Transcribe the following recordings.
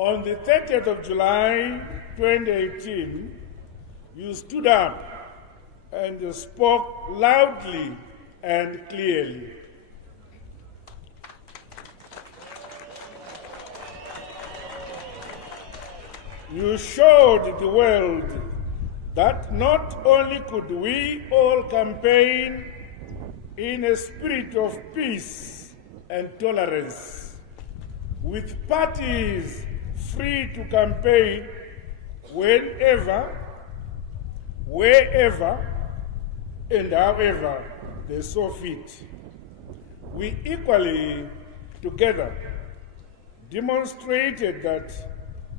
On the 30th of July 2018, you stood up and spoke loudly and clearly. You showed the world that not only could we all campaign in a spirit of peace and tolerance, with parties free to campaign whenever, wherever, and however they saw fit. We equally, together, demonstrated that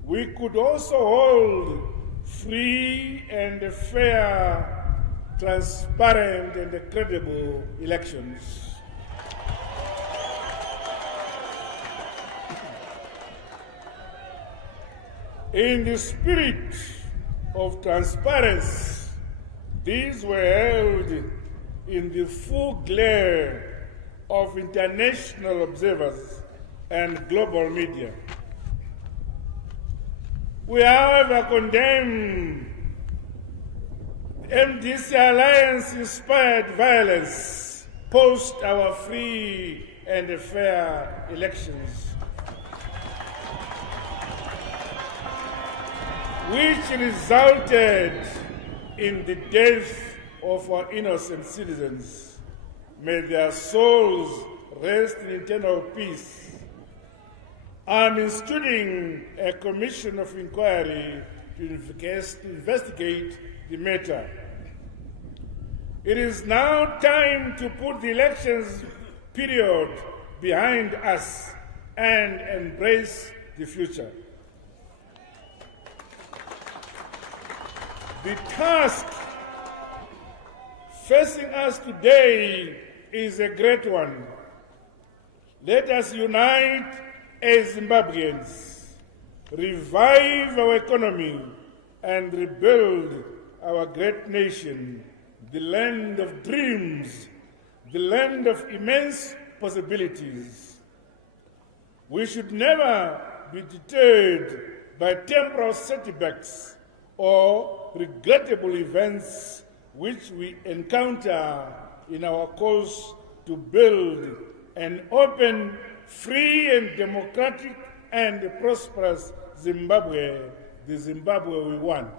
we could also hold free and fair, transparent and credible elections. In the spirit of transparency, these were held in the full glare of international observers and global media. We, however, condemn the MDC alliance-inspired violence post our free and fair elections, which resulted in the death of our innocent citizens. May their souls rest in eternal peace. I'm instituting a commission of inquiry to investigate the matter. It is now time to put the elections period behind us and embrace the future. The task facing us today is a great one. Let us unite as Zimbabweans, revive our economy, and rebuild our great nation, the land of dreams, the land of immense possibilities. We should never be deterred by temporal setbacks or regrettable events which we encounter in our course to build an open, free and democratic and prosperous Zimbabwe, the Zimbabwe we want.